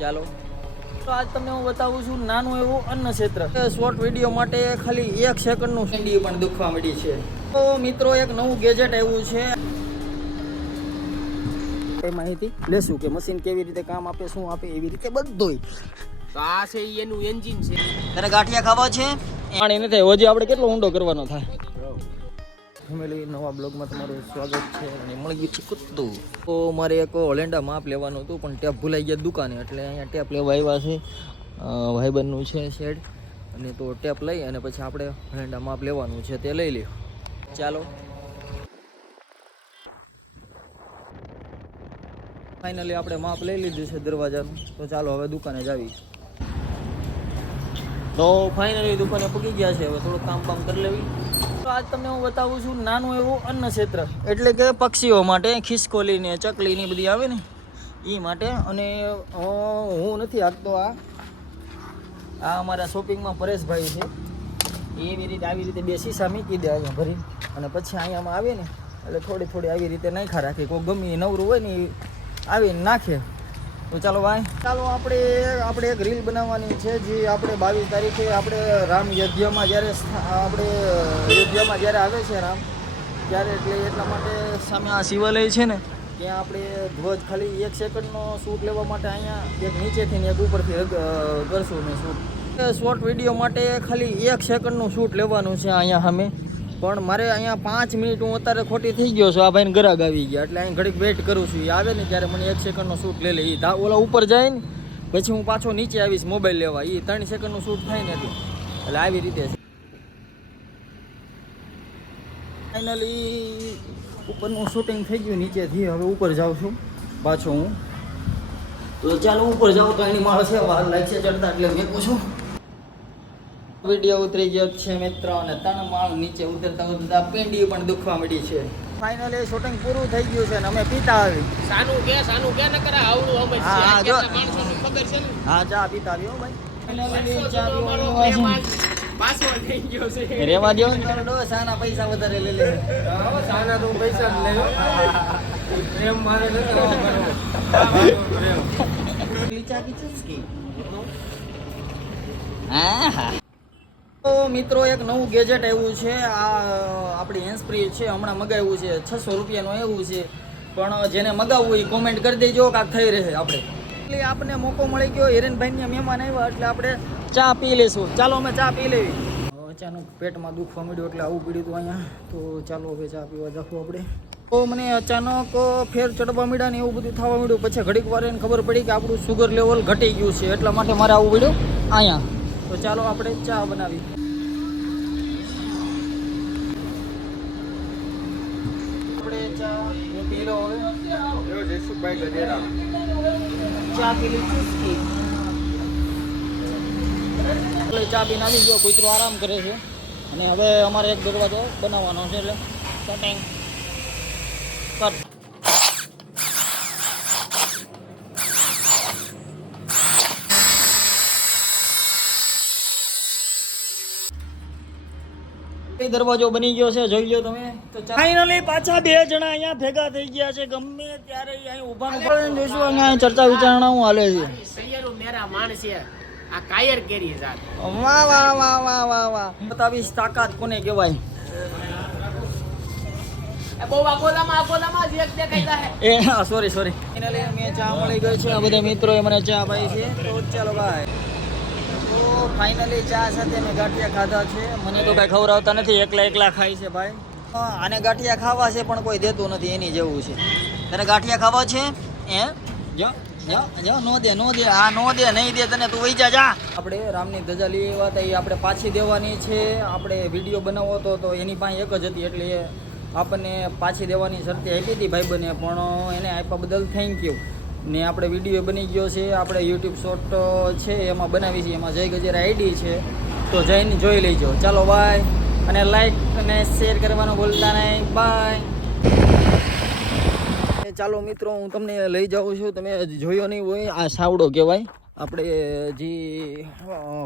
ચાલો તો આજ તમને હું બતાવું છું નાનું એવું અન્ન ક્ષેત્ર શોર્ટ વિડીયો માટે ખાલી 1 સેકન્ડનું ઠંડી પણ દુખવા મળી છે. તો મિત્રો એક નવું ગેજેટ આવ્યું છે એ માહિતી લેશું કે મશીન કેવી રીતે કામ આપે શું આપે એવી રીતે બધુંય. તો આ છે એનું એન્જિન છે. તારે ગાંઠિયા ખાવા છે પાણી નથી હજી આપણે કેટલો ઊંડો કરવાનો થાય. ફેમિલી નવા બ્લોગમાં તમારું સ્વાગત છે અને મળી ગયું છે કૂદતું. તો મારે એક ઓલેન્ડા માપ લેવાનું હતું પણ ટેપ ભૂલાઈ ગયા દુકાને એટલે અહીંયા ટેપ લેવા આવ્યા છે. ભાઈબંધનું છે શેડ અને તો ટેપ લઈ અને પછી આપણે ઓલેન્ડા માપ લેવાનું છે તે લઈ લ્યો. ચાલો ફાઇનલી આપણે માપ લઈ લીધું છે દરવાજાનું. તો ચાલો હવે દુકાને જ આવી. તો ફાઇનલી દુકાને પકી ગયા છે. હવે થોડું કામ કરી લેવી. તો આજ તમને હું બતાવું છું નાનું એવું અન્ન ક્ષેત્ર એટલે કે પક્ષીઓ માટે ખિસકોલી ને ચકલી ને બધી આવે ને એ માટે. અને હું નથી હાંકતો, આ અમારા શોપિંગમાં પરેશભાઈ છે એવી રીતે આવી રીતે બે શીશા મૂકી દે અહીંયા ભરી અને પછી અહીંયામાં આવે ને એટલે થોડી થોડી આવી રીતે નાખા રાખે. કોઈ ગમે નવરું હોય ને એ આવીને નાખે. તો ચાલો ભાઈ ચાલો આપણે એક રીલ બનાવવાની છે જે આપણે 22 તારીખે આપણે રામ યોધ્યામાં જ્યારે આવે છે રામ ત્યારે એટલે એટલા માટે સામે આ શિવાલય છે ને ત્યાં આપણે ધ્વજ ખાલી 1 સેકન્ડનો શૂટ લેવા માટે અહીંયા એક નીચેથી ને એક ઉપરથી કરશું મેં શૂટ. શોર્ટ વિડીયો માટે ખાલી 1 સેકન્ડનું શૂટ લેવાનું છે અહીંયા સામે. પણ મારે અહીંયા 5 મિનિટ હું અત્યારે ખોટી થઈ ગયો છું. આ ભાઈને ગરાગ આવી ગયા એટલે અહીં ઘડીક વેઇટ કરું છું. એ આવે ને ત્યારે મને 1 સેકન્ડનો શૂટ લઈ લે. એ ઓલા ઉપર જાય ને પછી હું પાછો નીચે આવીશ મોબાઈલ લેવા. એ 3 સેકન્ડનું શૂટ થાય નથી એટલે આવી રીતે છે. ફાઇનલી ઉપરનું શૂટિંગ થઈ ગયું નીચેથી. હવે ઉપર જાઉં છું પાછો હું. તો ચાલો ઉપર જાઉં તો એની માળ છે વાર લાગશે ચડતા એટલે મેકું છું. વિડીયો ઉતરી ગયો છે મિત્રો અને 3 માળ નીચે ઉતરતા પેંડી પણ દુખવા મળી છે. ફાઇનલી શૂટિંગ પૂરું થઈ ગયું છે અને અમે પીતા આવી. સાનું કે ન કરે આવડું અમે હા જો માણસોને ખબર છે ને. હા ચા પીતા આવ્યો ભાઈ. પાસવર્ડ થઈ ગયો છે. રેવા દો ને તારો ડોસ આના પૈસા વધારે લઈ લે. સાના તો પૈસા જ લેવો. પ્રેમ મારે નથી પ્રેમ. લીચા કી ચુસ્કી. હા તો મિત્રો એક નવું ગેજેટ આવ્યું છે. આ આપણી હેન્ડસ્ફ્રી છે હમણાં મગાવ્યું છે 600 રૂપિયાનું એવું છે. પણ જેને મગાવવું એ કોમેન્ટ કરી દેજો કાંક થઈ રહે આપણે. એટલે આપણને મોકો મળી ગયો હિરેનભાઈના મહેમાન આવ્યા એટલે આપણે ચા પી લઈશું. ચાલો અમે ચા પી લેવી. અચાનક પેટમાં દુખવા મળ્યું એટલે આવું પીડ્યું હતું અહીંયા. તો ચાલો હવે ચા પીવા જાશું આપણે. તો મને અચાનક ફેર ચડવા મળ્યા ને એવું બધું થવા મળ્યું. પછી ઘડીક વાર એને ખબર પડી કે આપણું સુગર લેવલ ઘટી ગયું છે એટલા માટે મારે આવું પડ્યું અહીંયા. તો ચાલો આપણે ચા બનાવી. આપણે ચા પી લો હવે. જયસુખભાઈ ગજેરા ચા પી લી ચુસ્કી. એટલે ચા પીને આવી ગયો. કૂતરો આરામ કરે છે અને હવે અમારે એક દરવાજો બનાવવાનો છે એટલે કટિંગ કટ. દરવાજો બની ગયો છે જોઈ લો તમે. તો ફાઇનલી પાછા 2 જણા અહીંયા ભેગા થઈ ગયા છે. ગમે ત્યારે અહીં ઊભા જોઈશું અહીંયા ચર્ચા વિચારણા હું હાલે છે. સૈયરો મેરા માણ છે આ કાયર કેરી જાત. વાહ વાહ વાહ વાહ વાહ વાહ. બતાવીશ તાકાત કોને કહેવાય. બહુ આગોલામાં એક દેખાયતા હે. સોરી ફાઇનલી અમે ચા મળી ગઈ છે. આ બધા મિત્રોએ મને ચા પાઈ છે. તો ચાલો ભાઈ. તો ફાઇનલી ચા સાથે મેં ગાંઠિયા ખાધા છે. મને તો કાંઈ ખવડાવતા નથી, એકલા ખાય છે ભાઈ. આને ગાંઠિયા ખાવા છે પણ કોઈ દેતું નથી એની જેવું છે. તને ગાંઠિયા ખાવા છે નો દે આ નો દે નહીં દે તને તું વહી જા. આપણે રામની ધજા લઈ આવ્યા હતા એ આપણે પાછી દેવાની છે. આપણે વિડીયો બનાવવો હતો તો એની પાસે એક જ હતી એટલે આપણને પાછી દેવાની શરતી આપી હતી ભાઈબંધે પણ એને આપ્યા બદલ થેન્ક યુ. ને આપણે વિડીયો બની ગયો છે. આપણે યુટ્યુબ શોર્ટ છે એમાં બનાવી છે. એમાં જય ગજેરા આઈડી છે તો જઈને જોઈ લેજો. ચાલો બાય. અને લાઈક અને શેર કરવાનું ભૂલતા નહીં. બાય. ચાલો મિત્રો હું તમને લઈ જાઉં છું. તમે જોયો નહીં હોય આ સાવડો કહેવાય આપણે જે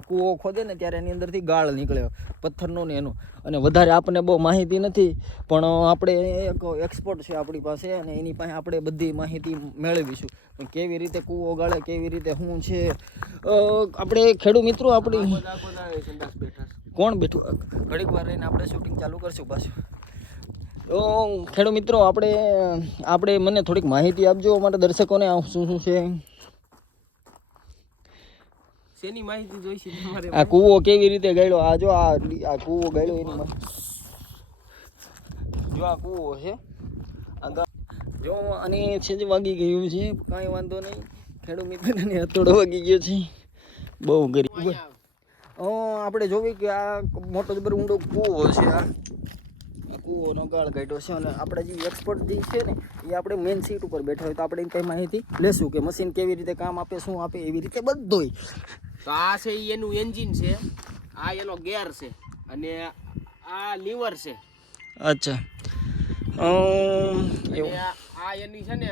કૂવો ખોદે ને ત્યારે એની અંદરથી ગાળ નીકળ્યો પથ્થરનો ને એનો. અને વધારે આપણને બહુ માહિતી નથી, પણ આપણે એક એક્સપર્ટ છે આપણી પાસે, અને એની પાસે આપણે બધી માહિતી મેળવીશું. પણ કેવી રીતે કૂવો ગાળે, કેવી રીતે શું છે, આપણે ખેડૂત મિત્રો આપણી કોણ બેઠું ઘડીક વાર રહીને આપણે શૂટિંગ ચાલુ કરશું પાછું. તો ખેડૂત મિત્રો આપણે મને થોડીક માહિતી આપજો અમારા દર્શકોને શું શું છે. શેની માહિતી જોઈશે તમારે? આ કૂવો કેવી રીતે ગાળ્યો, આ જો આ કૂવો ગાળ્યો એની જો આ કૂવો છે જો, અને છે જે વાગી ગયું છે, કાંઈ વાંધો નહીં ખેડૂત મિત્રને હથોડો વાગી ગયો છે બહુ ગરીબ. આપણે જોવી કે આ મોટો જબર ઊંડો કૂવો છે, આ કૂવોનો ગાળ કાઢ્યો છે. અને આપણે જે એક્સપર્ટ જે છે ને એ આપણે મેઇન સીટ ઉપર બેઠા હોય તો આપણે એની કંઈ માહિતી લેશું કે મશીન કેવી રીતે કામ આપે, શું આપે, એવી રીતે બધું. તો આ છે એનું એન્જિન છે, આ એનો ગેર છે, અને આ લીવર છે. અચ્છા અને આ એની છે ને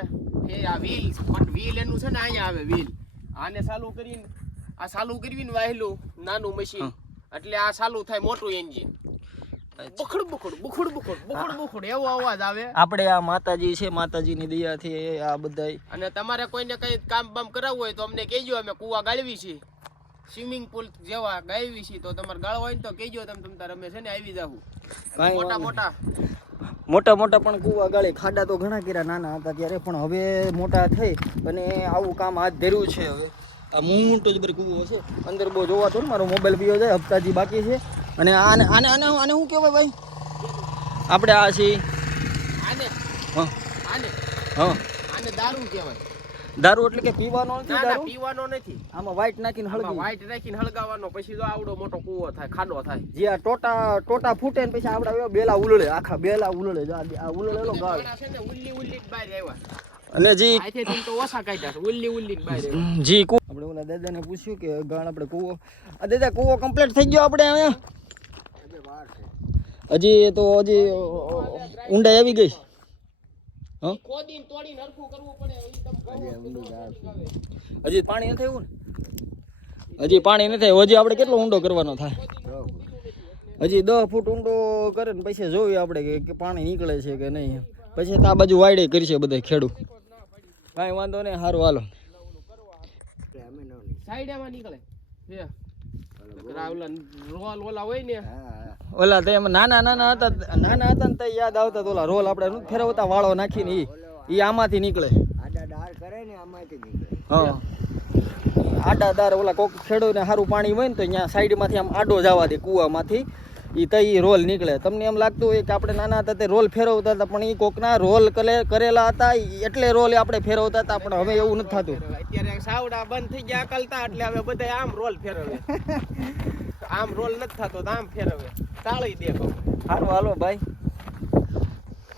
એ આ વ્હીલ, પણ વ્હીલ એનું છે ને અહીંયા આવે વ્હીલ. આને ચાલુ કરીને આ ચાલુ કરવીને વાહેલું નાનું મશીન, એટલે આ ચાલુ થાય મોટું એન્જિન. બખડ બખડ બખડ બખડ બખડ બખડ એવો અવાજ આવે. આપણે આ માતાજી છે, માતાજીની દયાથી આ બધાય. અને તમારે કોઈને કઈ કામ બામ કરાવવું હોય તો અમને કહેજો, અમે કૂવા ગાળવી છે, સ્વિમિંગ પુલ જેવા ગાળવી છે. તો તમારે ગાળવા હોય ને તો કહેજો, તમે અમે છે ને આવી જાવું. મોટા મોટા પણ કૂવા ગાળી, ખાડા તો ઘણા કર્યા નાના હતા ત્યારે, પણ હવે મોટા થઈ અને આવું કામ હાથ ધર્યું છે. હવે આ મોટો જ કૂવો છે, અંદર બહુ જોવા તો મારો મોબાઈલ પીયો જાય, હપ્તાજી બાકી છે. અને આને આને આને આને શું કહેવાય ભાઈ? આપણે આ છે આને દારૂ કહેવાય. દારૂ એટલે કે પીવાનો નથી? દારૂ પીવાનો નથી, આમાં વ્હાઈટ નાખીને હળગાવવાનો, પછી જો આવડો મોટો કૂવો થાય, ખાડો થાય. જે આ ટોટા ફૂટે ને પછી આપડા બેલા ઉલળે, આખા બેલા ઉલળે. આ ઉલળેલો ગાળ છે ને ઉલ્લી ઉલ્લી બહાર આવ્યા. અને જી આથી તો ઓછા કાઢ્યા છે, ઉલ્લી ઉલ્લી બહાર આવ્યા. જી આપણે ઓલા દાદાને પૂછ્યું કે ગાળ આપણે કૂવો, આ દાદા કૂવો કમ્પ્લીટ થઈ ગયો આપણે અહીંયા? હજી તો હજી ઊંડાઈ આવી ગઈ. ખોદીને તોડીને હરખું કરવું પડે. હજી પાણી નથી આવ્યું ને? હજી પાણી નથી આવ્યું. હજી આપણે કેટલો ઊંડો કરવાનો થાય? હજી 10 ફૂટ ઊંડો કરે ને પછી જોઈએ આપણે કે પાણી નીકળે છે કે નહીં. પછી તો આ બાજુ વાયડે કરશે બધા ખેડૂત. કાંઈ વાંધો નહીં, સારું હાલો. સાઈડમાં નીકળે ઓલા હોય ને, ઓલા તો એમ નાના હતા ને તો યાદ આવતા ઓલા રોલ આપણે ફેરવતા વાળો નાખીને ઈ આમાંથી નીકળે. હા, આડા દાર ઓલા કોક ખેડૂતને સારું પાણી હોય ને તો અહીંયા સાઈડમાંથી આમ આડો જવા દે કૂવામાંથી, એ તઈ રોલ નીકળે. તમને એમ લાગતું હોય કે આપણે નાના હતા તે રોલ ફેરવતા હતા, પણ એ કોકના રોલ કરેલા હતા એટલે રોલ આપણે ફેરવતા હતા, પણ હવે એવું નથી થતું. અત્યારે સાવડા બંધ થઈ ગયા અકલતા, એટલે હવે બધા આમ રોલ ફેરવે. આમ રોલ નથી થતો, આમ ફેરવે, તાળી દે. સારું હાલો ભાઈ.